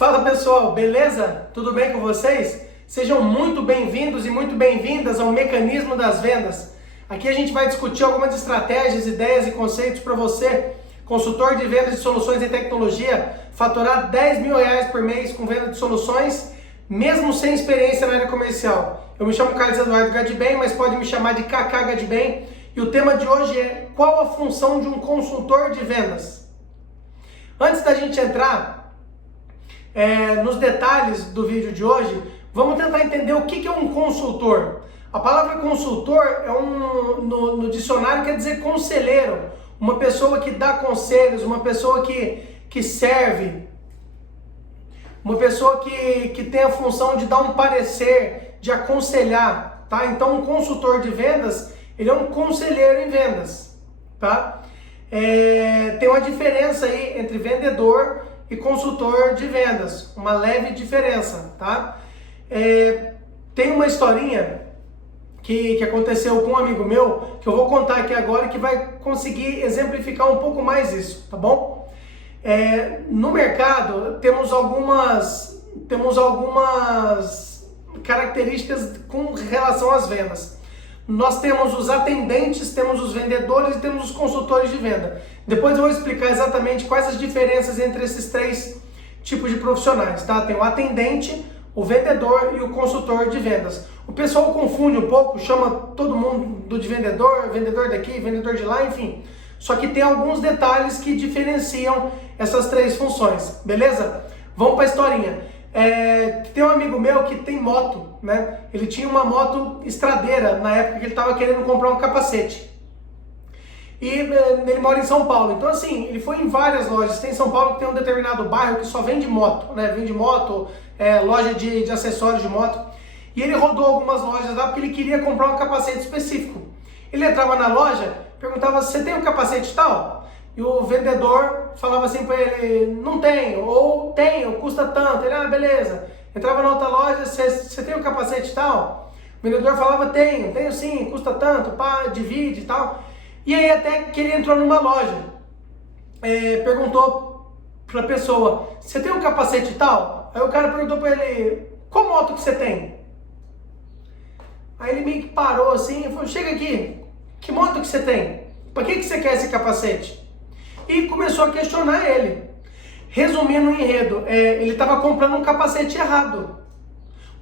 Fala pessoal, beleza? Tudo bem com vocês? Sejam muito bem-vindos e muito bem-vindas ao Mecanismo das Vendas. Aqui a gente vai discutir algumas estratégias, ideias e conceitos para você, consultor de vendas de soluções em tecnologia, faturar 10 mil reais por mês com venda de soluções, mesmo sem experiência na área comercial. Eu me chamo Carlos Eduardo Gadibem, mas pode me chamar de Kaká Gadibem, e o tema de hoje é: qual a função de um consultor de vendas? Antes da gente entrar nos detalhes do vídeo de hoje, vamos tentar entender o que é um consultor. A palavra consultor no dicionário quer dizer conselheiro, uma pessoa que dá conselhos, uma pessoa que serve, uma pessoa que tem a função de dar um parecer, de aconselhar, tá? Então um consultor de vendas, ele é um conselheiro em vendas, tá? Tem uma diferença aí entre vendedor e consultor de vendas, uma leve diferença, tá? Tem uma historinha que aconteceu com um amigo meu, que eu vou contar aqui agora, que vai conseguir exemplificar um pouco mais isso, tá bom? No mercado temos algumas características com relação às vendas. Nós temos os atendentes, temos os vendedores e temos os consultores de venda. Depois eu vou explicar exatamente quais as diferenças entre esses três tipos de profissionais, tá? Tem o atendente, o vendedor e o consultor de vendas. O pessoal confunde um pouco, chama todo mundo de vendedor, vendedor daqui, vendedor de lá, enfim. Só que tem alguns detalhes que diferenciam essas três funções, beleza? Vamos para a historinha. Tem um amigo meu que tem moto, né? Ele tinha uma moto estradeira na época que ele estava querendo comprar um capacete. E ele mora em São Paulo. Então assim, ele foi em várias lojas. Tem em São Paulo que tem um determinado bairro que só vende moto, né? Vende moto, loja de acessórios de moto. E ele rodou algumas lojas lá porque ele queria comprar um capacete específico. Ele entrava na loja, perguntava: você tem um capacete tal? E o vendedor falava assim para ele: não tenho, ou tenho, custa tanto. Ele: beleza. Entrava na outra loja: você tem um capacete tal? O vendedor falava: tenho sim, custa tanto, pá, divide e tal. E aí até que ele entrou numa loja, perguntou para a pessoa: você tem um capacete tal? Aí o cara perguntou para ele: qual moto que você tem? Aí ele meio que parou assim e falou: chega aqui, que moto que você tem? Para que você quer esse capacete? E começou a questionar ele. Resumindo o enredo, ele estava comprando um capacete errado,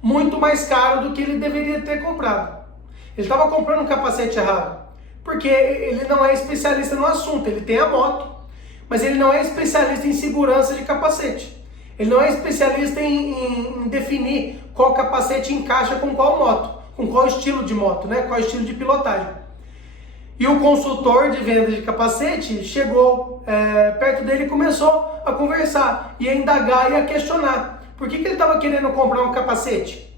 muito mais caro do que ele deveria ter comprado. Ele estava comprando um capacete errado, porque ele não é especialista no assunto. Ele tem a moto, mas ele não é especialista em segurança de capacete. Ele não é especialista em definir qual capacete encaixa com qual moto, com qual estilo de moto, né? Qual estilo de pilotagem. E o consultor de venda de capacete chegou perto dele e começou a conversar, e a indagar e a questionar. Por que ele estava querendo comprar um capacete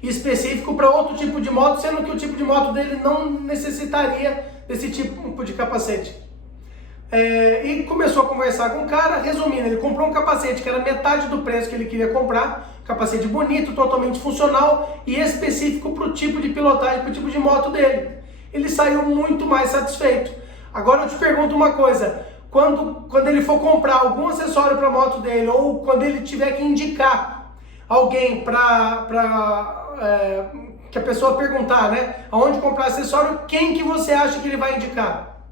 específico para outro tipo de moto, sendo que o tipo de moto dele não necessitaria desse tipo de capacete? E começou a conversar com o cara. Resumindo, ele comprou um capacete que era metade do preço que ele queria comprar, um capacete bonito, totalmente funcional e específico para o tipo de pilotagem, para o tipo de moto dele. Ele saiu muito mais satisfeito. Agora eu te pergunto uma coisa: quando ele for comprar algum acessório para a moto dele, ou quando ele tiver que indicar alguém que a pessoa perguntar, né, aonde comprar acessório, quem que você acha que ele vai indicar?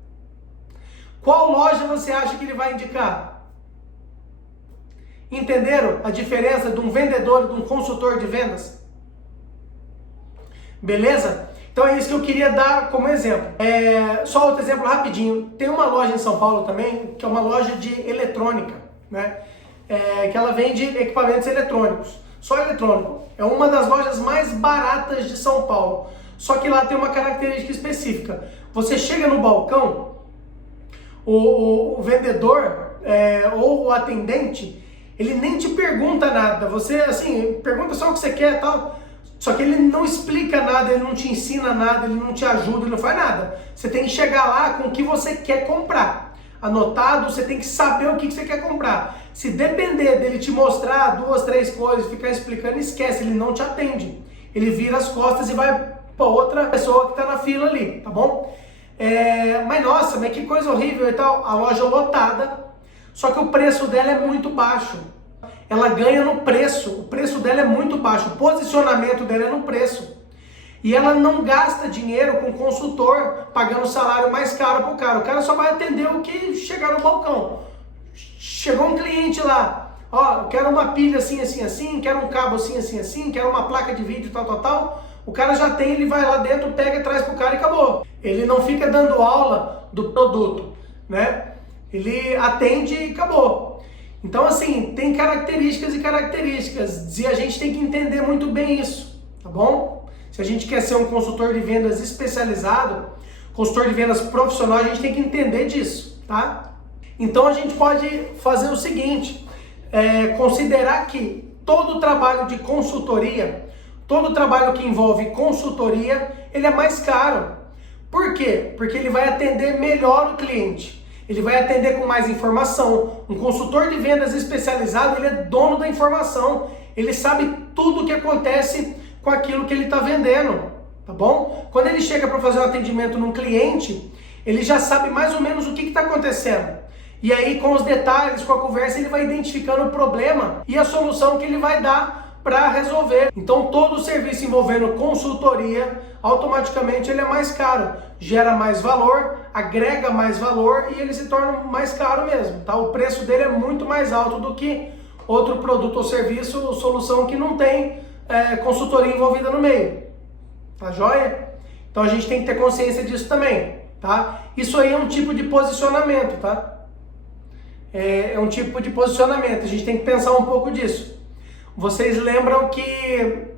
Qual loja você acha que ele vai indicar? Entenderam a diferença de um vendedor e de um consultor de vendas? Beleza? Então é isso que eu queria dar como exemplo. Só outro exemplo rapidinho. Tem uma loja em São Paulo também, que é uma loja de eletrônica, né? Que ela vende equipamentos eletrônicos, só eletrônico. É uma das lojas mais baratas de São Paulo. Só que lá tem uma característica específica. Você chega no balcão, o vendedor ou o atendente, ele nem te pergunta nada. Você, assim, pergunta só o que você quer e tal. Só que ele não explica nada, ele não te ensina nada, ele não te ajuda, ele não faz nada. Você tem que chegar lá com o que você quer comprar. Anotado, você tem que saber o que você quer comprar. Se depender dele te mostrar 2, 3 coisas, ficar explicando, esquece, ele não te atende. Ele vira as costas e vai para outra pessoa que está na fila ali, tá bom? Mas nossa, mas que coisa horrível e tal. A loja lotada, só que o preço dela é muito baixo. ela ganha no preço, o preço dela é muito baixo, o posicionamento dela é no preço. E ela não gasta dinheiro com consultor, pagando salário mais caro pro cara. O cara só vai atender o que chegar no balcão. Chegou um cliente lá, ó, eu quero uma pilha assim, assim, assim, quero um cabo assim, assim, assim, quero uma placa de vídeo, tal, tal, tal. O cara já tem, ele vai lá dentro, pega, traz pro cara e acabou. Ele não fica dando aula do produto, né? Ele atende e acabou. Então, assim, tem características e características, e a gente tem que entender muito bem isso, tá bom? Se a gente quer ser um consultor de vendas especializado, consultor de vendas profissional, a gente tem que entender disso, tá? Então, a gente pode fazer o seguinte, considerar que todo trabalho de consultoria, todo trabalho que envolve consultoria, ele é mais caro. Por quê? Porque ele vai atender melhor o cliente. Ele vai atender com mais informação. Um consultor de vendas especializado, ele é dono da informação. Ele sabe tudo o que acontece com aquilo que ele está vendendo, tá bom? Quando ele chega para fazer um atendimento num cliente, ele já sabe mais ou menos o que está acontecendo. E aí, com os detalhes, com a conversa, ele vai identificando o problema e a solução que ele vai dar para resolver. Então, todo o serviço envolvendo consultoria, automaticamente ele é mais caro, gera mais valor, agrega mais valor e ele se torna mais caro mesmo, tá? O preço dele é muito mais alto do que outro produto ou serviço ou solução que não tem consultoria envolvida no meio, tá joia? Então a gente tem que ter consciência disso também, tá? Isso aí é um tipo de posicionamento, tá? É um tipo de posicionamento, a gente tem que pensar um pouco disso. Vocês lembram que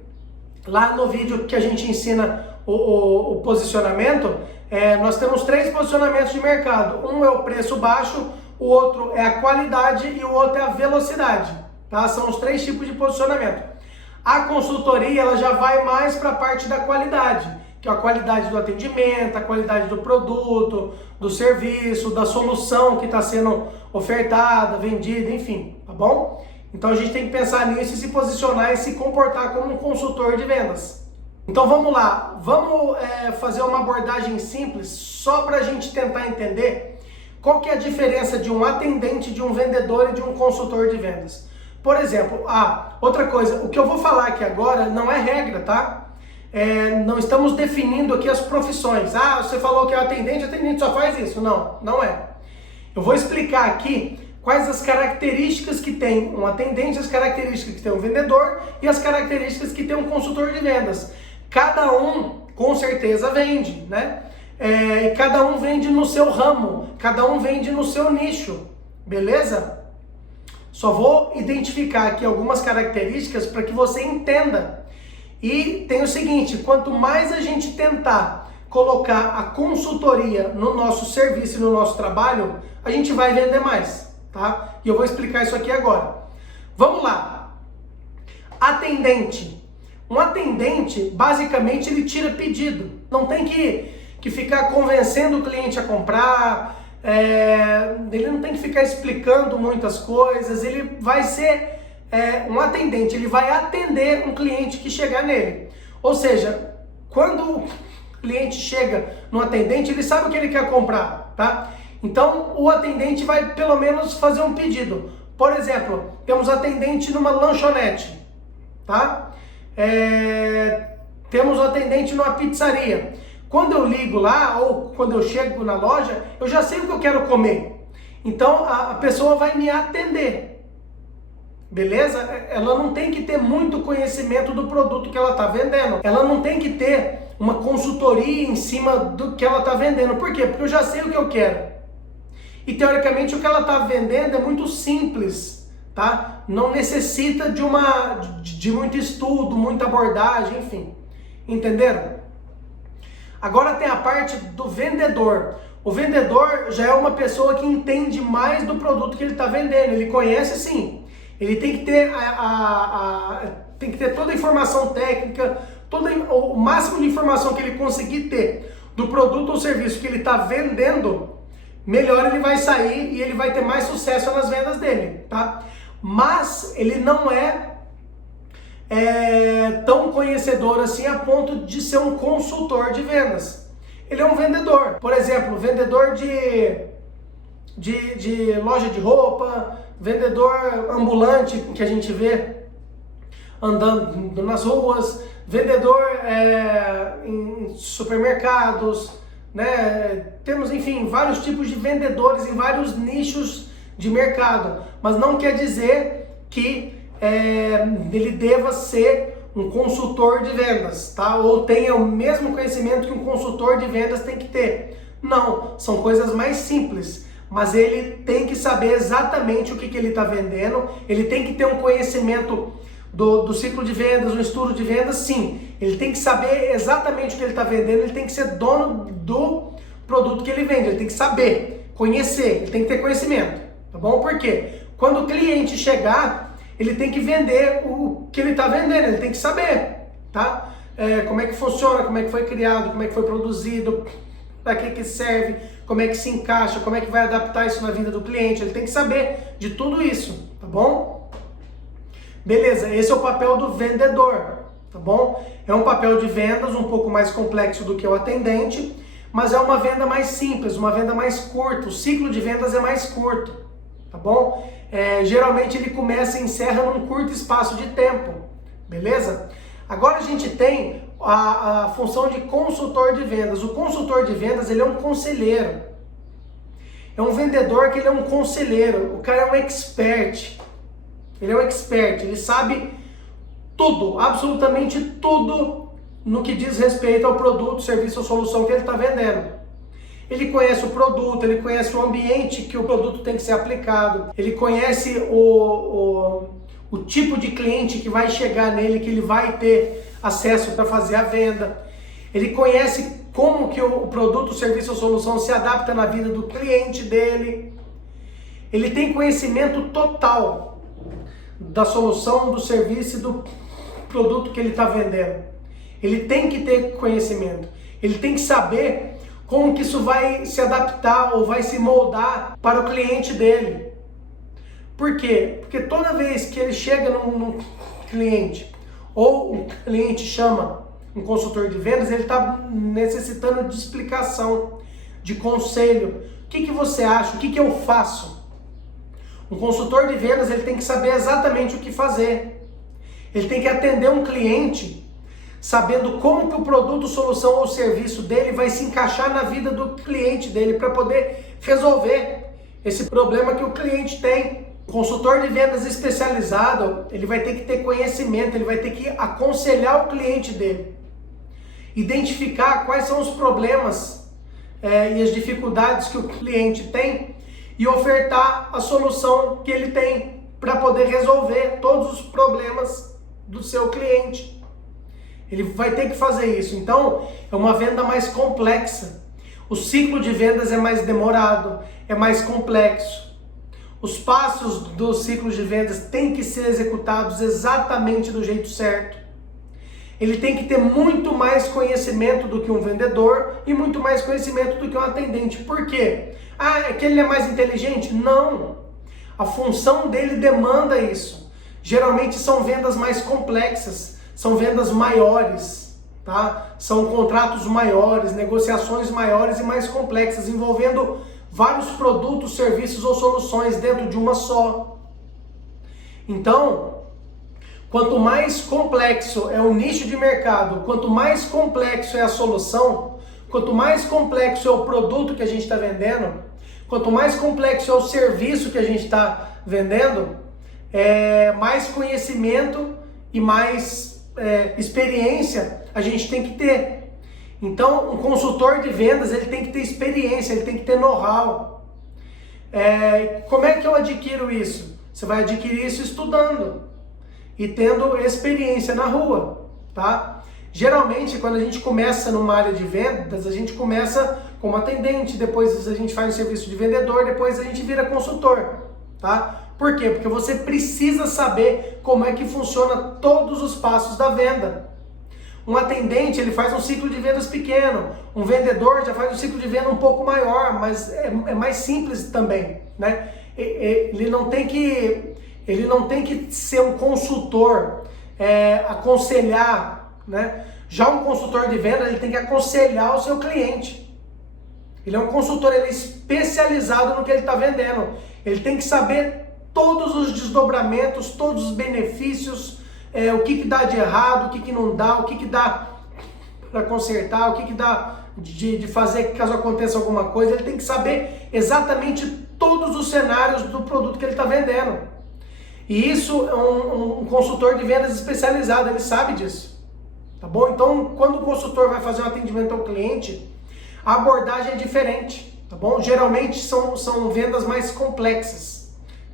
lá no vídeo que a gente ensina o posicionamento, nós temos 3 posicionamentos de mercado. Um é o preço baixo, o outro é a qualidade e o outro é a velocidade, tá? São os 3 tipos de posicionamento. A consultoria, ela já vai mais para a parte da qualidade, que é a qualidade do atendimento, a qualidade do produto, do serviço, da solução que está sendo ofertada, vendida, enfim, tá bom? Então a gente tem que pensar nisso e se posicionar e se comportar como um consultor de vendas. Então vamos lá, vamos fazer uma abordagem simples só para a gente tentar entender qual que é a diferença de um atendente, de um vendedor e de um consultor de vendas. Por exemplo, outra coisa, o que eu vou falar aqui agora não é regra, tá? Não estamos definindo aqui as profissões. Você falou que é atendente só faz isso. Não, não é. Eu vou explicar aqui quais as características que tem um atendente, as características que tem um vendedor e as características que tem um consultor de vendas. Cada um, com certeza, vende, né? E cada um vende no seu ramo, cada um vende no seu nicho, beleza? Só vou identificar aqui algumas características para que você entenda. E tem o seguinte, quanto mais a gente tentar colocar a consultoria no nosso serviço e no nosso trabalho, a gente vai vender mais, tá? E eu vou explicar isso aqui agora. Vamos lá. Atendente. Um atendente, basicamente, ele tira pedido. Não tem que ficar convencendo o cliente a comprar, ele não tem que ficar explicando muitas coisas, ele vai ser um atendente, ele vai atender um cliente que chegar nele. Ou seja, quando o cliente chega no atendente, ele sabe o que ele quer comprar, tá? Então, o atendente vai pelo menos fazer um pedido. Por exemplo, temos atendente numa lanchonete, tá? Temos atendente numa pizzaria. Quando eu ligo lá, ou quando eu chego na loja, eu já sei o que eu quero comer. Então, a pessoa vai me atender. Beleza? Ela não tem que ter muito conhecimento do produto que ela está vendendo. Ela não tem que ter uma consultoria em cima do que ela está vendendo. Por quê? Porque eu já sei o que eu quero. E, teoricamente, o que ela está vendendo é muito simples, tá? Não necessita de muito estudo, muita abordagem, enfim. Entenderam? Agora tem a parte do vendedor. O vendedor já é uma pessoa que entende mais do produto que ele está vendendo. Ele conhece, sim. Ele tem que ter, tem que ter toda a informação técnica, o máximo de informação que ele conseguir ter do produto ou serviço que ele está vendendo, melhor ele vai sair e ele vai ter mais sucesso nas vendas dele, tá? Mas ele não é tão conhecedor assim a ponto de ser um consultor de vendas. Ele é um vendedor. Por exemplo, vendedor de loja de roupa, vendedor ambulante que a gente vê andando nas ruas, vendedor em supermercados, né? Temos, enfim, vários tipos de vendedores em vários nichos de mercado, mas não quer dizer que ele deva ser um consultor de vendas, tá? Ou tenha o mesmo conhecimento que um consultor de vendas tem que ter. Não, são coisas mais simples, mas ele tem que saber exatamente o que ele está vendendo, ele tem que ter um conhecimento do ciclo de vendas, um estudo de vendas, sim. Ele tem que saber exatamente o que ele está vendendo, ele tem que ser dono do produto que ele vende, ele tem que saber, conhecer, ele tem que ter conhecimento, tá bom? Por quê? Quando o cliente chegar, ele tem que vender o que ele está vendendo, ele tem que saber, tá? Como é que funciona, como é que foi criado, como é que foi produzido, para que serve, como é que se encaixa, como é que vai adaptar isso na vida do cliente, ele tem que saber de tudo isso, tá bom? Beleza, esse é o papel do vendedor, tá bom? É um papel de vendas um pouco mais complexo do que o atendente, mas é uma venda mais simples, uma venda mais curta, o ciclo de vendas é mais curto, tá bom? Geralmente ele começa e encerra num curto espaço de tempo, beleza? Agora a gente tem a função de consultor de vendas. O consultor de vendas, ele é um conselheiro. É um vendedor que ele é um conselheiro. O cara é um expert. Ele é um expert, ele sabe tudo, absolutamente tudo no que diz respeito ao produto, serviço ou solução que ele está vendendo. Ele conhece o produto, ele conhece o ambiente que o produto tem que ser aplicado, ele conhece o tipo de cliente que vai chegar nele, que ele vai ter acesso para fazer a venda. Ele conhece como que o produto, o serviço ou solução se adapta na vida do cliente dele. Ele tem conhecimento total da solução, do serviço e do produto que ele está vendendo. Ele tem que ter conhecimento. Ele tem que saber como que isso vai se adaptar ou vai se moldar para o cliente dele. Por quê? Porque toda vez que ele chega num cliente ou o cliente chama um consultor de vendas, ele está necessitando de explicação, de conselho. O que você acha? O que eu faço? Um consultor de vendas, ele tem que saber exatamente o que fazer. Ele tem que atender um cliente sabendo como que o produto, solução ou serviço dele vai se encaixar na vida do cliente dele para poder resolver esse problema que o cliente tem. O consultor de vendas especializado, ele vai ter que ter conhecimento, ele vai ter que aconselhar o cliente dele, identificar quais são os problemas e as dificuldades que o cliente tem e ofertar a solução que ele tem para poder resolver todos os problemas do seu cliente. Ele vai ter que fazer isso. Então, é uma venda mais complexa. O ciclo de vendas é mais demorado, é mais complexo. Os passos do ciclo de vendas têm que ser executados exatamente do jeito certo. Ele tem que ter muito mais conhecimento do que um vendedor e muito mais conhecimento do que um atendente. Por quê? É que ele é mais inteligente? Não. A função dele demanda isso. Geralmente são vendas mais complexas. São vendas maiores, tá? São contratos maiores, negociações maiores e mais complexas, envolvendo vários produtos, serviços ou soluções dentro de uma só. Então, quanto mais complexo é o nicho de mercado, quanto mais complexo é a solução, quanto mais complexo é o produto que a gente está vendendo, quanto mais complexo é o serviço que a gente está vendendo, mais conhecimento e mais experiência a gente tem que ter. Então, um consultor de vendas, ele tem que ter experiência, ele tem que ter know-how. Como é que eu adquiro isso? Você vai adquirir isso estudando e tendo experiência na rua, tá? Geralmente, quando a gente começa numa área de vendas, a gente começa como atendente, depois a gente faz o serviço de vendedor, depois a gente vira consultor, tá? Por quê? Porque você precisa saber como é que funciona todos os passos da venda. Um atendente, ele faz um ciclo de vendas pequeno. Um vendedor já faz um ciclo de venda um pouco maior, mas é mais simples também, né? Ele não tem que ser um consultor, aconselhar, né? Já um consultor de vendas, ele tem que aconselhar o seu cliente. Ele é um consultor, ele é especializado no que ele está vendendo. Ele tem que saber todos os desdobramentos, todos os benefícios, o que dá de errado, o que não dá, o que dá para consertar, o que dá de fazer caso aconteça alguma coisa. Ele tem que saber exatamente todos os cenários do produto que ele está vendendo. E isso é um consultor de vendas especializado, ele sabe disso. Tá bom? Então, quando o consultor vai fazer um atendimento ao cliente, a abordagem é diferente, tá bom? Geralmente são vendas mais complexas,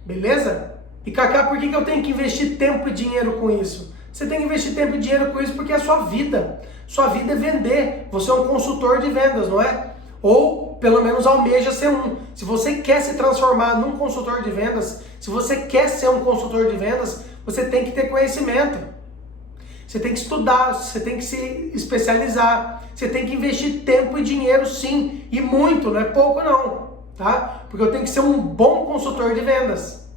beleza? E Cacá, por que eu tenho que investir tempo e dinheiro com isso? Você tem que investir tempo e dinheiro com isso porque é a sua vida. Sua vida é vender. Você é um consultor de vendas, não é? Ou, pelo menos, almeja ser um. Se você quer se transformar num consultor de vendas, se você quer ser um consultor de vendas, você tem que ter conhecimento. Você tem que estudar, você tem que se especializar, você tem que investir tempo e dinheiro sim, e muito, não é pouco não, tá? Porque eu tenho que ser um bom consultor de vendas.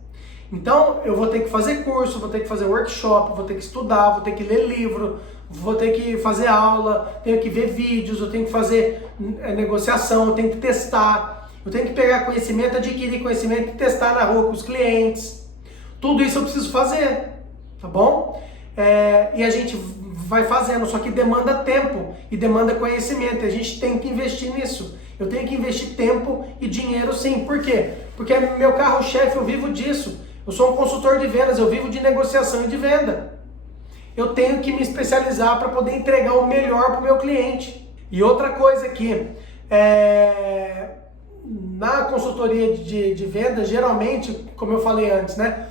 Então, eu vou ter que fazer curso, vou ter que fazer workshop, vou ter que estudar, vou ter que ler livro, vou ter que fazer aula, tenho que ver vídeos, eu tenho que fazer negociação, eu tenho que testar, eu tenho que pegar conhecimento, adquirir conhecimento e testar na rua com os clientes. Tudo isso eu preciso fazer, tá bom? E a gente vai fazendo, só que demanda tempo e demanda conhecimento, e a gente tem que investir nisso. Eu tenho que investir tempo e dinheiro sim. Por quê? Porque é meu carro-chefe, eu vivo disso. Eu sou um consultor de vendas, eu vivo de negociação e de venda. Eu tenho que me especializar para poder entregar o melhor para o meu cliente. E outra coisa aqui, na consultoria de vendas, geralmente, como eu falei antes, né?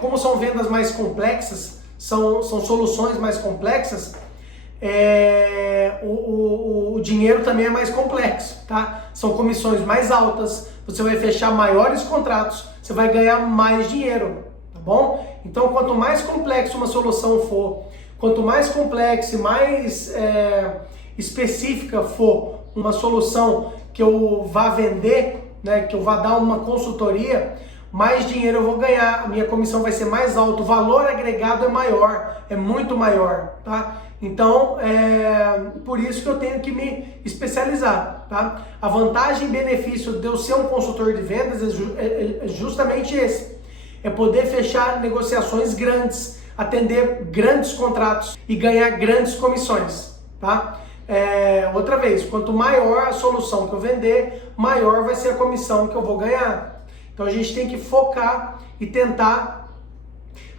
Como são vendas mais complexas, são soluções mais complexas, o dinheiro também é mais complexo, tá? São comissões mais altas, você vai fechar maiores contratos, você vai ganhar mais dinheiro, tá bom? Então, quanto mais complexo uma solução for, quanto mais complexa e mais específica for uma solução que eu vá vender, né, que eu vá dar uma consultoria, mais dinheiro eu vou ganhar, a minha comissão vai ser mais alta, o valor agregado é maior, é muito maior, tá? Então, por isso que eu tenho que me especializar, tá? A vantagem e benefício de eu ser um consultor de vendas é justamente esse, é poder fechar negociações grandes, atender grandes contratos e ganhar grandes comissões, tá? Outra vez, quanto maior a solução que eu vender, maior vai ser a comissão que eu vou ganhar. Então a gente tem que focar e tentar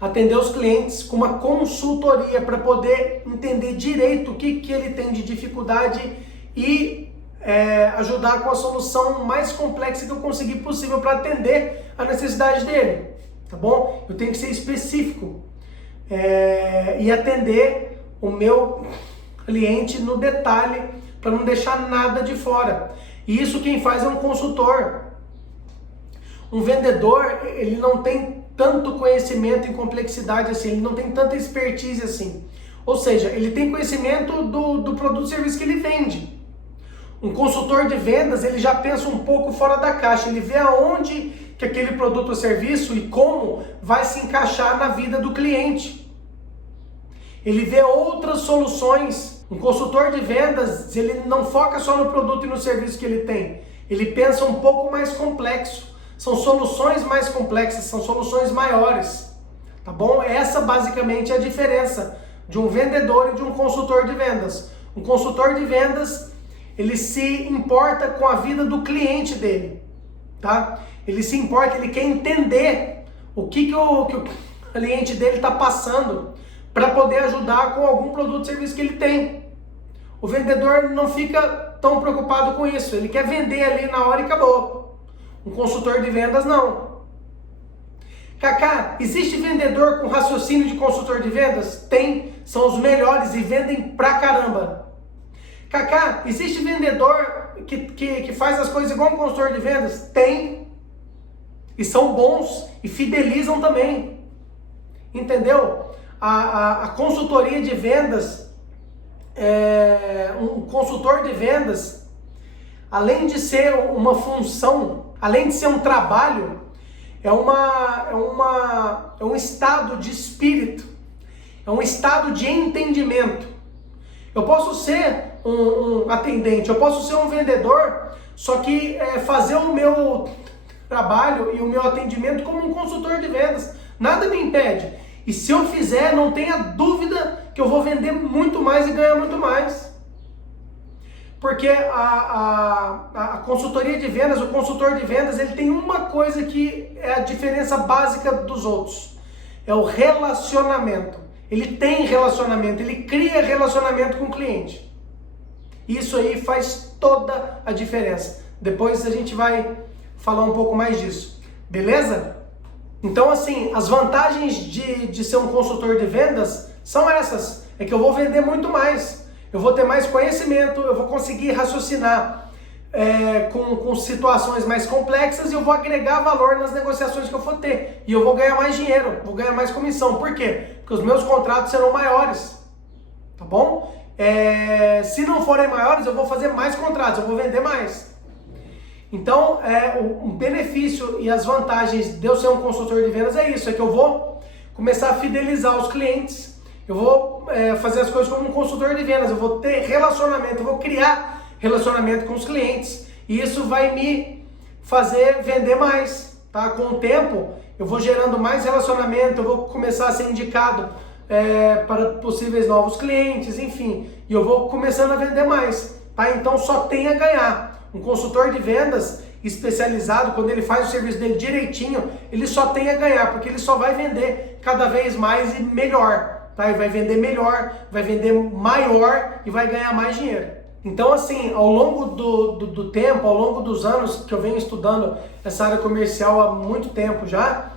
atender os clientes com uma consultoria para poder entender direito o que ele tem de dificuldade e ajudar com a solução mais complexa que eu conseguir possível para atender a necessidade dele, tá bom? Eu tenho que ser específico e atender o meu cliente no detalhe para não deixar nada de fora. E isso quem faz é um consultor. Um vendedor, ele não tem tanto conhecimento em complexidade assim, ele não tem tanta expertise assim. Ou seja, ele tem conhecimento do produto e serviço que ele vende. Um consultor de vendas, ele já pensa um pouco fora da caixa, ele vê aonde que aquele produto ou serviço e como vai se encaixar na vida do cliente. Ele vê outras soluções. Um consultor de vendas, ele não foca só no produto e no serviço que ele tem, ele pensa um pouco mais complexo. São soluções mais complexas, são soluções maiores, tá bom? Essa basicamente é a diferença de um vendedor e de um consultor de vendas. Um consultor de vendas, ele se importa com a vida do cliente dele, tá? Ele se importa, ele quer entender o que o cliente dele está passando para poder ajudar com algum produto ou serviço que ele tem. O vendedor não fica tão preocupado com isso, ele quer vender ali na hora e acabou. Um consultor de vendas não. Cacá, existe vendedor com raciocínio de consultor de vendas? Tem, são os melhores e vendem pra caramba. Cacá, existe vendedor que faz as coisas igual um consultor de vendas? Tem, e são bons e fidelizam também. Entendeu? A consultoria de vendas, um consultor de vendas, além de ser uma função, além de ser um trabalho, é um estado de espírito, é um estado de entendimento. Eu posso ser um atendente, eu posso ser um vendedor, só que fazer o meu trabalho e o meu atendimento como um consultor de vendas. Nada me impede. E se eu fizer, não tenha dúvida que eu vou vender muito mais e ganhar muito mais. Porque a consultoria de vendas, o consultor de vendas, ele tem uma coisa que é a diferença básica dos outros. É o relacionamento. Ele tem relacionamento, ele cria relacionamento com o cliente. Isso aí faz toda a diferença. Depois a gente vai falar um pouco mais disso. Beleza? Então, assim, as vantagens de ser um consultor de vendas são essas. É que eu vou vender muito mais. Eu vou ter mais conhecimento, eu vou conseguir raciocinar com situações mais complexas e eu vou agregar valor nas negociações que eu for ter. E eu vou ganhar mais dinheiro, vou ganhar mais comissão. Por quê? Porque os meus contratos serão maiores. Tá bom? Se não forem maiores, eu vou fazer mais contratos, eu vou vender mais. Então, o benefício e as vantagens de eu ser um consultor de vendas é isso, é que eu vou começar a fidelizar os clientes, eu vou fazer as coisas como um consultor de vendas, eu vou ter relacionamento, eu vou criar relacionamento com os clientes, e isso vai me fazer vender mais, tá? Com o tempo, eu vou gerando mais relacionamento, eu vou começar a ser indicado para possíveis novos clientes, enfim, e eu vou começando a vender mais, tá? Então só tem a ganhar. Um consultor de vendas especializado, quando ele faz o serviço dele direitinho, ele só tem a ganhar, porque ele só vai vender cada vez mais e melhor, tá? Ele vai vender melhor, vai vender maior e vai ganhar mais dinheiro. Então, assim, ao longo do tempo, ao longo dos anos que eu venho estudando essa área comercial há muito tempo já,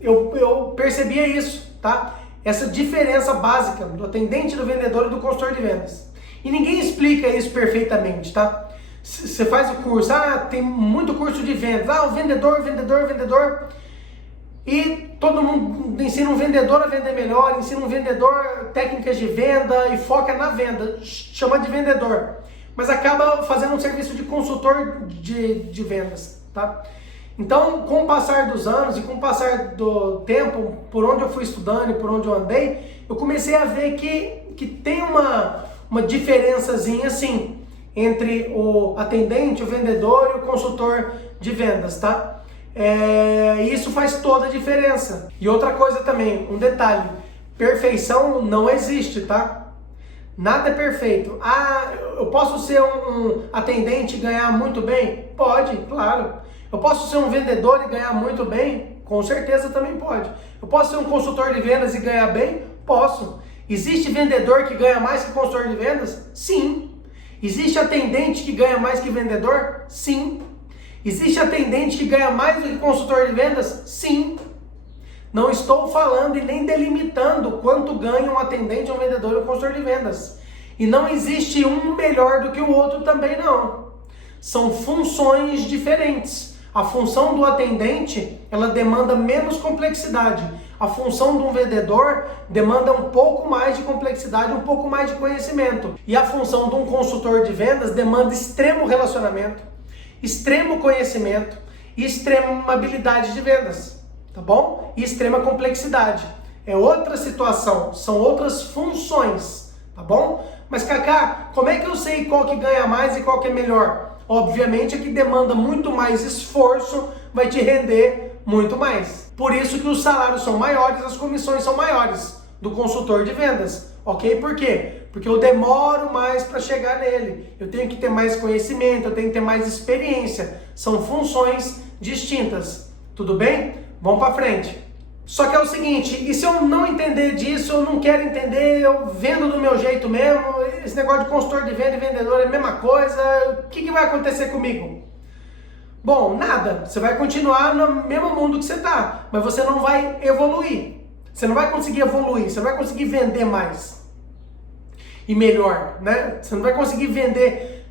eu percebia isso, tá? Essa diferença básica do atendente, do vendedor e do consultor de vendas. E ninguém explica isso perfeitamente, tá? Você faz o curso, tem muito curso de vendas, o vendedor, e todo mundo ensina um vendedor a vender melhor, ensina um vendedor técnicas de venda e foca na venda, chama de vendedor, mas acaba fazendo um serviço de consultor de vendas, tá? Então, com o passar dos anos e com o passar do tempo, por onde eu fui estudando e por onde eu andei, eu comecei a ver que tem uma diferençazinha assim entre o atendente, o vendedor e o consultor de vendas, tá? Isso faz toda a diferença. E outra coisa também, um detalhe, perfeição não existe, tá? Nada é perfeito. Eu posso ser um atendente e ganhar muito bem? Pode, claro. Eu posso ser um vendedor e ganhar muito bem? Com certeza também pode. Eu posso ser um consultor de vendas e ganhar bem? Posso. Existe vendedor que ganha mais que consultor de vendas? Sim. Existe atendente que ganha mais que vendedor? Sim. Existe atendente que ganha mais do que consultor de vendas? Sim. Não estou falando e nem delimitando quanto ganha um atendente, um vendedor e um consultor de vendas. E não existe um melhor do que o outro também não. São funções diferentes. A função do atendente, ela demanda menos complexidade. A função de um vendedor demanda um pouco mais de complexidade, um pouco mais de conhecimento. E a função de um consultor de vendas demanda extremo relacionamento, extremo conhecimento e extrema habilidade de vendas, tá bom? E extrema complexidade. É outra situação, são outras funções, tá bom? Mas Cacá, como é que eu sei qual que ganha mais e qual que é melhor? Obviamente, a que demanda muito mais esforço vai te render muito mais. Por isso que os salários são maiores, as comissões são maiores do consultor de vendas, ok? Por quê? Porque eu demoro mais para chegar nele. Eu tenho que ter mais conhecimento, eu tenho que ter mais experiência. São funções distintas. Tudo bem? Vamos para frente. Só que é o seguinte, e se eu não entender disso, eu não quero entender, eu vendo do meu jeito mesmo, esse negócio de consultor de venda e vendedor é a mesma coisa, o que vai acontecer comigo? Bom, nada, você vai continuar no mesmo mundo que você está, mas você não vai evoluir, você não vai conseguir evoluir, você não vai conseguir vender mais e melhor, né? Você não vai conseguir vender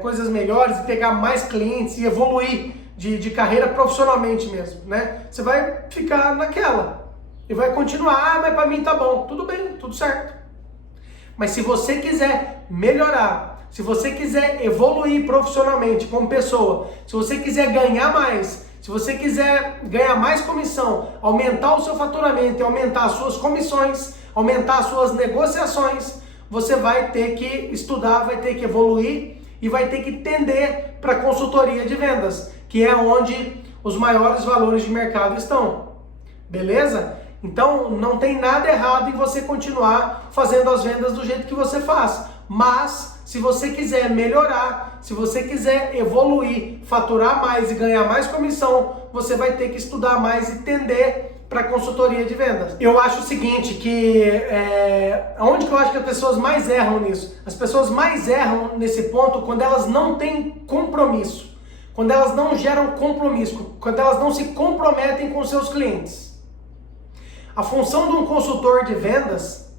coisas melhores e pegar mais clientes e evoluir de carreira profissionalmente mesmo, né? Você vai ficar naquela e vai continuar, mas para mim tá bom, tudo bem, tudo certo. Mas se você quiser melhorar, se você quiser evoluir profissionalmente como pessoa, se você quiser ganhar mais, se você quiser ganhar mais comissão, aumentar o seu faturamento e aumentar as suas comissões, aumentar as suas negociações, você vai ter que estudar, vai ter que evoluir e vai ter que tender para consultoria de vendas, que é onde os maiores valores de mercado estão. Beleza? Então não tem nada errado em você continuar fazendo as vendas do jeito que você faz. Mas se você quiser melhorar, se você quiser evoluir, faturar mais e ganhar mais comissão, você vai ter que estudar mais e tender para consultoria de vendas. Eu acho o seguinte, que onde que eu acho que as pessoas mais erram nisso? As pessoas mais erram nesse ponto quando elas não têm compromisso, quando elas não geram compromisso, quando elas não se comprometem com seus clientes. A função de um consultor de vendas,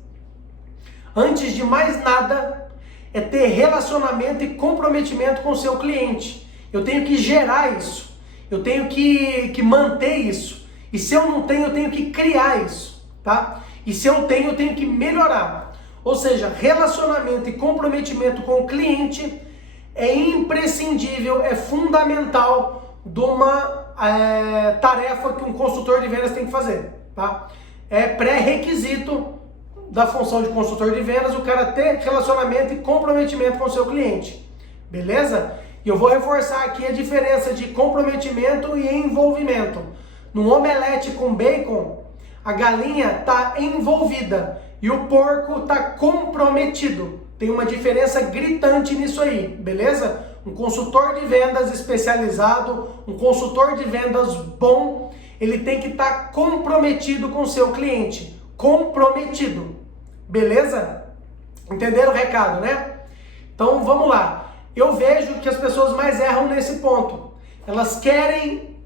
antes de mais nada, é ter relacionamento e comprometimento com o seu cliente. Eu tenho que gerar isso, eu tenho que manter isso. E se eu não tenho, eu tenho que criar isso, tá? E se eu tenho que melhorar. Ou seja, relacionamento e comprometimento com o cliente é imprescindível, é fundamental de uma tarefa que um consultor de vendas tem que fazer, tá? É pré-requisito da função de consultor de vendas o cara ter relacionamento e comprometimento com o seu cliente, beleza? E eu vou reforçar aqui a diferença de comprometimento e envolvimento. No omelete com bacon, a galinha está envolvida e o porco está comprometido. Tem uma diferença gritante nisso aí, beleza? Um consultor de vendas especializado, um consultor de vendas bom, ele tem que estar comprometido com o seu cliente. Comprometido, beleza? Entenderam o recado, né? Então vamos lá. Eu vejo que as pessoas mais erram nesse ponto. Elas querem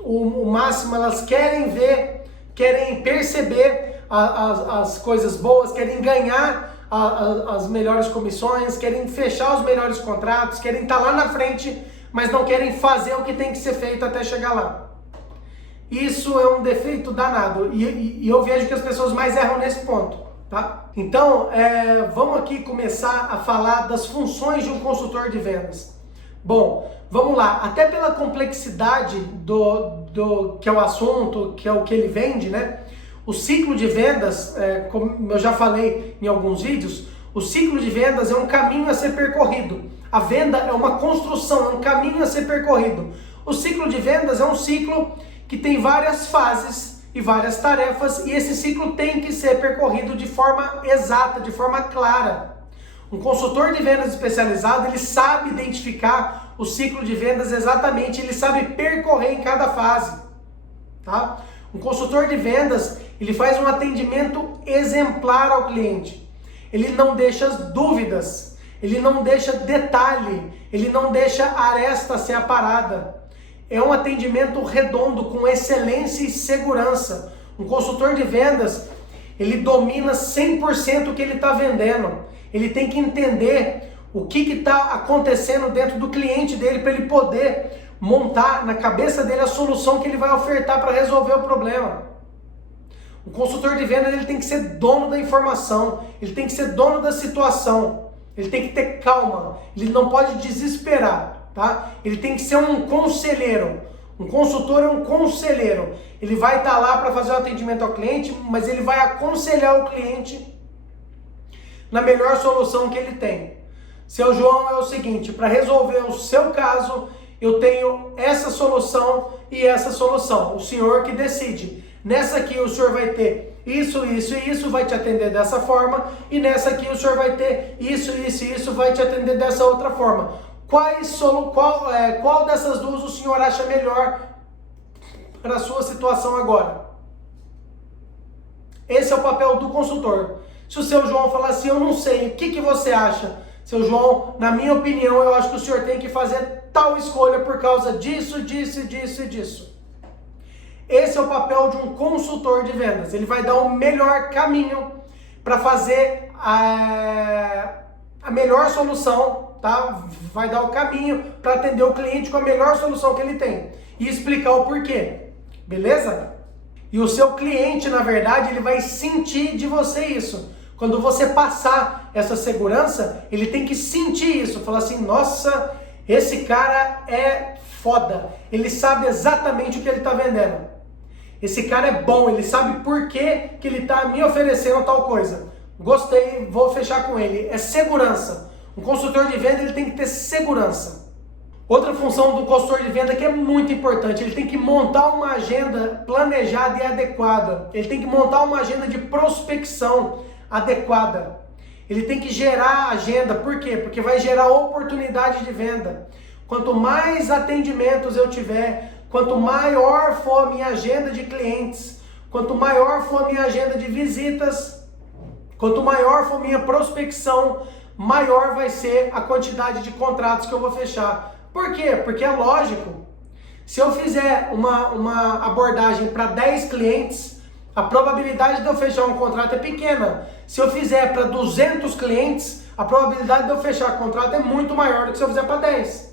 o máximo, elas querem ver, querem perceber as coisas boas, querem ganhar as melhores comissões, querem fechar os melhores contratos, querem estar lá na frente, mas não querem fazer o que tem que ser feito até chegar lá. Isso é um defeito danado e eu vejo que as pessoas mais erram nesse ponto, tá? Então, vamos aqui começar a falar das funções de um consultor de vendas. Bom, vamos lá, até pela complexidade do que é o assunto, que é o que ele vende, né? O ciclo de vendas, como eu já falei em alguns vídeos, o ciclo de vendas é um caminho a ser percorrido. A venda é uma construção, é um caminho a ser percorrido. O ciclo de vendas é um ciclo que tem várias fases e várias tarefas, e esse ciclo tem que ser percorrido de forma exata, de forma clara. Um consultor de vendas especializado, ele sabe identificar o ciclo de vendas exatamente, ele sabe percorrer em cada fase, tá? Um consultor de vendas, ele faz um atendimento exemplar ao cliente. Ele não deixa dúvidas, ele não deixa detalhe, ele não deixa aresta ser aparada. É um atendimento redondo, com excelência e segurança. Um consultor de vendas, ele domina 100% o que ele está vendendo. Ele tem que entender o que está acontecendo dentro do cliente dele para ele poder montar na cabeça dele a solução que ele vai ofertar para resolver o problema. O consultor de vendas, ele tem que ser dono da informação, ele tem que ser dono da situação, ele tem que ter calma, ele não pode desesperar, tá? Ele tem que ser um conselheiro. Um consultor é um conselheiro. Ele vai estar lá para fazer o atendimento ao cliente, mas ele vai aconselhar o cliente na melhor solução que ele tem. Seu João, é o seguinte, para resolver o seu caso, eu tenho essa solução e essa solução. O senhor que decide. Nessa aqui o senhor vai ter isso, isso e isso, vai te atender dessa forma. E nessa aqui o senhor vai ter isso, isso e isso, vai te atender dessa outra forma. Qual dessas duas o senhor acha melhor para a sua situação agora? Esse é o papel do consultor. Se o seu João falar assim, eu não sei, o que você acha? Seu João, na minha opinião, eu acho que o senhor tem que fazer tal escolha por causa disso, disso, disso e disso. Esse é o papel de um consultor de vendas. Ele vai dar o melhor caminho para fazer a melhor solução, tá? Vai dar o caminho para atender o cliente com a melhor solução que ele tem e explicar o porquê, beleza? E o seu cliente, na verdade, ele vai sentir de você isso. Quando você passar essa segurança, ele tem que sentir isso, falar assim, nossa, esse cara é foda, ele sabe exatamente o que ele está vendendo. Esse cara é bom, ele sabe por que ele está me oferecendo tal coisa. Gostei, vou fechar com ele. É segurança. Um consultor de venda ele tem que ter segurança. Outra função do consultor de venda que é muito importante, ele tem que montar uma agenda planejada e adequada. Ele tem que montar uma agenda de prospecção adequada. Ele tem que gerar agenda, por quê? Porque vai gerar oportunidade de venda. Quanto mais atendimentos eu tiver, quanto maior for a minha agenda de clientes, quanto maior for a minha agenda de visitas, quanto maior for a minha prospecção, maior vai ser a quantidade de contratos que eu vou fechar. Por quê? Porque é lógico, se eu fizer uma abordagem para 10 clientes, a probabilidade de eu fechar um contrato é pequena. Se eu fizer para 200 clientes, a probabilidade de eu fechar o contrato é muito maior do que se eu fizer para 10.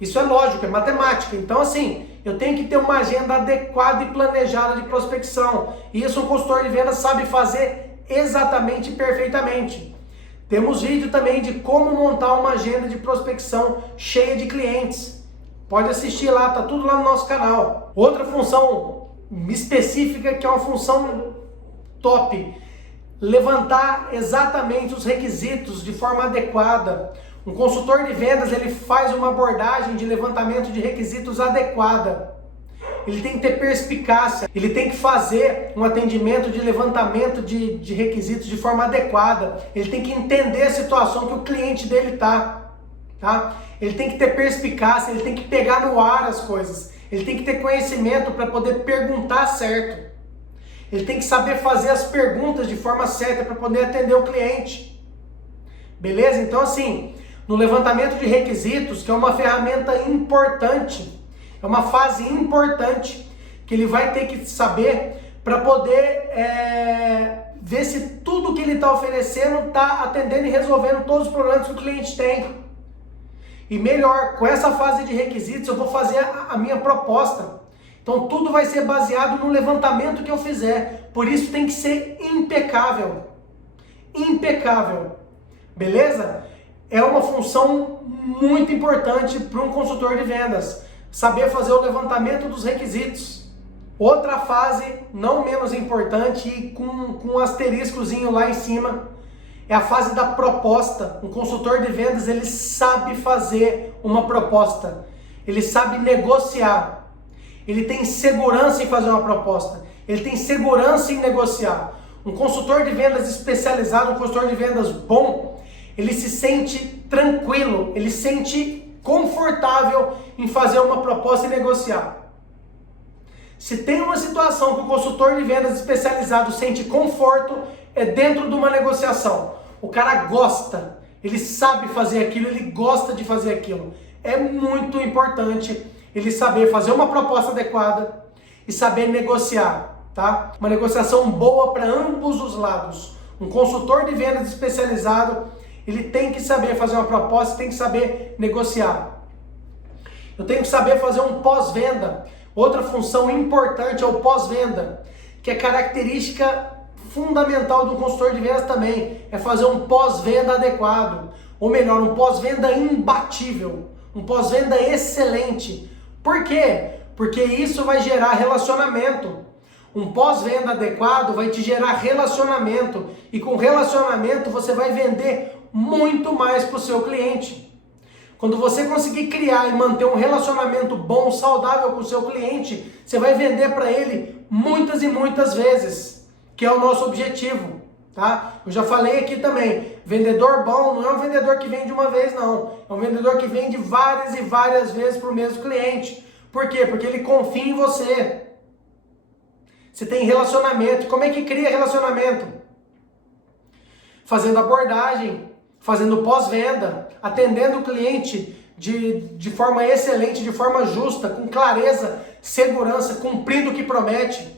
Isso é lógico, é matemática. Então assim, eu tenho que ter uma agenda adequada e planejada de prospecção. E isso um consultor de vendas sabe fazer exatamente e perfeitamente. Temos vídeo também de como montar uma agenda de prospecção cheia de clientes. Pode assistir lá, tá tudo lá no nosso canal. Outra função específica que é uma função top, levantar exatamente os requisitos de forma adequada. Um consultor de vendas ele faz uma abordagem de levantamento de requisitos adequada. Ele tem que ter perspicácia, ele tem que fazer um atendimento de levantamento de requisitos de forma adequada, ele tem que entender a situação que o cliente dele tá? Ele tem que ter perspicácia, ele tem que pegar no ar as coisas, ele tem que ter conhecimento para poder perguntar certo, ele tem que saber fazer as perguntas de forma certa para poder atender o cliente, beleza? Então assim, no levantamento de requisitos, que é uma ferramenta importante, é uma fase importante que ele vai ter que saber para poder ver se tudo que ele está oferecendo está atendendo e resolvendo todos os problemas que o cliente tem. E melhor, com essa fase de requisitos eu vou fazer a minha proposta. Então tudo vai ser baseado no levantamento que eu fizer. Por isso tem que ser impecável. Impecável. Beleza? É uma função muito importante para um consultor de vendas. Saber fazer o levantamento dos requisitos. Outra fase, não menos importante e com um asteriscozinho lá em cima, é a fase da proposta. Um consultor de vendas, ele sabe fazer uma proposta. Ele sabe negociar. Ele tem segurança em fazer uma proposta. Ele tem segurança em negociar. Um consultor de vendas especializado, um consultor de vendas bom, ele se sente tranquilo, ele se sente confortável em fazer uma proposta e negociar. Se tem uma situação que o consultor de vendas especializado sente conforto, é dentro de uma negociação. O cara gosta, ele sabe fazer aquilo, ele gosta de fazer aquilo. É muito importante ele saber fazer uma proposta adequada e saber negociar, tá? Uma negociação boa para ambos os lados. Um consultor de vendas especializado, ele tem que saber fazer uma proposta, tem que saber negociar. Eu tenho que saber fazer um pós-venda. Outra função importante é o pós-venda, que é característica fundamental do consultor de vendas também, é fazer um pós-venda adequado, ou melhor, um pós-venda imbatível, um pós-venda excelente. Por quê? Porque isso vai gerar relacionamento. Um pós-venda adequado vai te gerar relacionamento, e com relacionamento você vai vender muito mais para o seu cliente. Quando você conseguir criar e manter um relacionamento bom, saudável com o seu cliente, você vai vender para ele muitas e muitas vezes, que é o nosso objetivo, tá? Eu já falei aqui também, vendedor bom não é um vendedor que vende uma vez, não. É um vendedor que vende várias e várias vezes para o mesmo cliente. Por quê? Porque ele confia em você. Você tem relacionamento. Como é que cria relacionamento? Fazendo abordagem, fazendo pós-venda, atendendo o cliente de forma excelente, de forma justa, com clareza, segurança, cumprindo o que promete.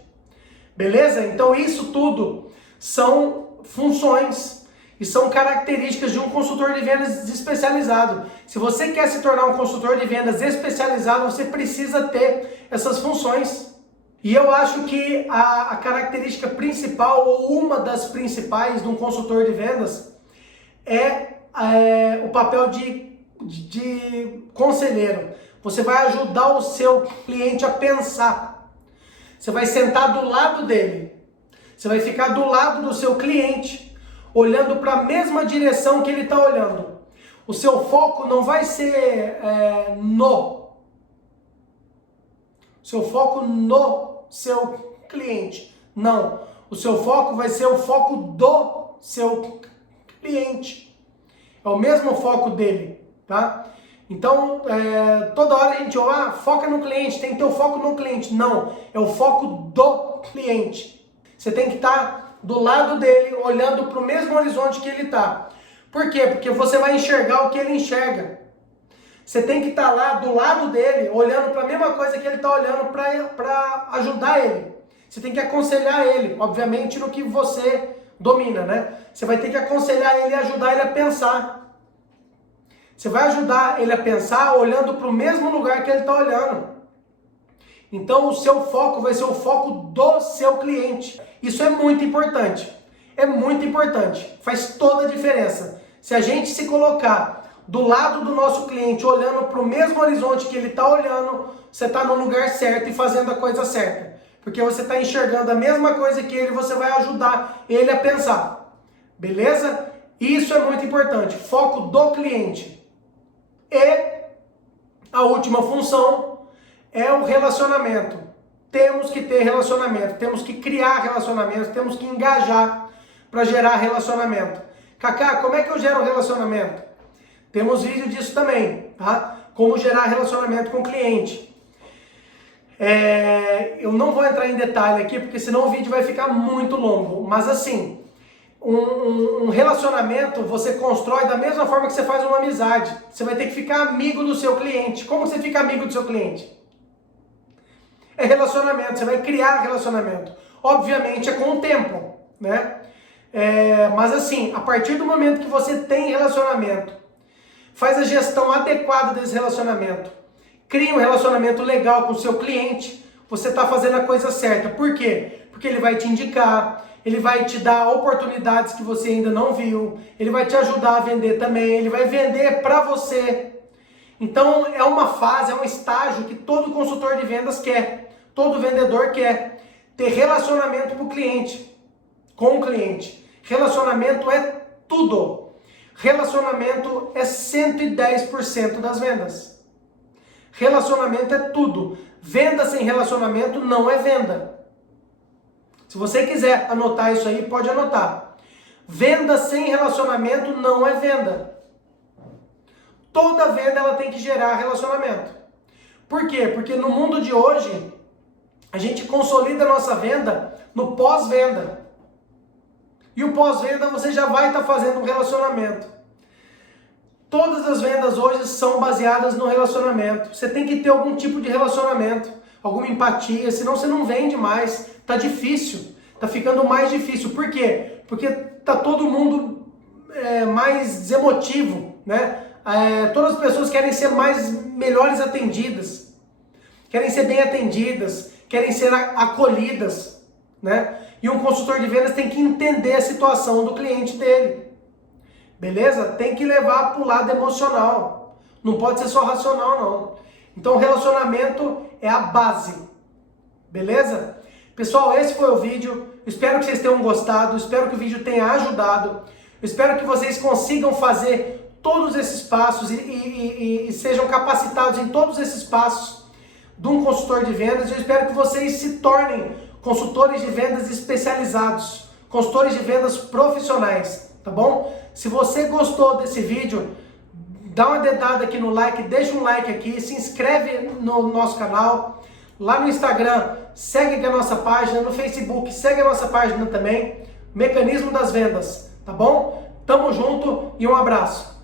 Beleza? Então isso tudo são funções e são características de um consultor de vendas especializado. Se você quer se tornar um consultor de vendas especializado, você precisa ter essas funções. E eu acho que a característica principal, ou uma das principais de um consultor de vendas, é o papel de conselheiro. Você vai ajudar o seu cliente a pensar. Você vai sentar do lado dele. Você vai ficar do lado do seu cliente, olhando para a mesma direção que ele está olhando. O seu foco não vai ser no seu cliente. Não. O seu foco vai ser o foco do seu cliente. É o mesmo foco dele, tá? Então, toda hora a gente foca no cliente, tem que ter o foco no cliente. Não, é o foco do cliente. Você tem que estar do lado dele, olhando para o mesmo horizonte que ele está. Por quê? Porque você vai enxergar o que ele enxerga. Você tem que estar lá do lado dele, olhando para a mesma coisa que ele está olhando para ajudar ele. Você tem que aconselhar ele, obviamente, no que você domina, né? Você vai ter que aconselhar ele e ajudar ele a pensar. Você vai ajudar ele a pensar olhando para o mesmo lugar que ele está olhando. Então, o seu foco vai ser o foco do seu cliente. Isso é muito importante. É muito importante. Faz toda a diferença. Se a gente se colocar do lado do nosso cliente, olhando para o mesmo horizonte que ele está olhando, você está no lugar certo e fazendo a coisa certa. Porque você está enxergando a mesma coisa que ele, você vai ajudar ele a pensar. Beleza? Isso é muito importante. Foco do cliente. E a última função é o relacionamento. Temos que ter relacionamento, temos que criar relacionamento, temos que engajar para gerar relacionamento. Cacá, como é que eu gero relacionamento? Temos vídeo disso também, tá? Como gerar relacionamento com o cliente. Eu não vou entrar em detalhe aqui, porque senão o vídeo vai ficar muito longo. Mas assim, um relacionamento você constrói da mesma forma que você faz uma amizade. Você vai ter que ficar amigo do seu cliente. Como você fica amigo do seu cliente? É relacionamento, você vai criar relacionamento. Obviamente é com o tempo, né? Mas assim, a partir do momento que você tem relacionamento, faz a gestão adequada desse relacionamento, cria um relacionamento legal com o seu cliente, você está fazendo a coisa certa. Por quê? Porque ele vai te indicar, ele vai te dar oportunidades que você ainda não viu, ele vai te ajudar a vender também, ele vai vender para você. Então é uma fase, é um estágio que todo consultor de vendas quer, todo vendedor quer, ter relacionamento com o cliente. Relacionamento é tudo. Relacionamento é 110% das vendas. Relacionamento é tudo. Venda sem relacionamento não é venda. Se você quiser anotar isso aí, pode anotar. Venda sem relacionamento não é venda. Toda venda ela tem que gerar relacionamento. Por quê? Porque no mundo de hoje, a gente consolida a nossa venda no pós-venda. E o pós-venda você já vai estar fazendo um relacionamento. Todas as vendas hoje são baseadas no relacionamento. Você tem que ter algum tipo de relacionamento, alguma empatia, senão você não vende mais. Tá difícil, tá ficando mais difícil. Por quê? Porque tá todo mundo mais emotivo, né? Todas as pessoas querem ser melhores atendidas, querem ser bem atendidas, querem ser acolhidas, né? E um consultor de vendas tem que entender a situação do cliente dele, beleza? Tem que levar para o lado emocional, não pode ser só racional não. Então relacionamento é a base, beleza? Pessoal, esse foi o vídeo, espero que vocês tenham gostado, espero que o vídeo tenha ajudado, espero que vocês consigam fazer todos esses passos e sejam capacitados em todos esses passos de um consultor de vendas. Eu espero que vocês se tornem consultores de vendas especializados, consultores de vendas profissionais, tá bom? Se você gostou desse vídeo, dá uma dedada aqui no like, deixa um like aqui, se inscreve no nosso canal, lá no Instagram, segue a nossa página, no Facebook, segue a nossa página também, Mecanismo das Vendas, tá bom? Tamo junto e um abraço!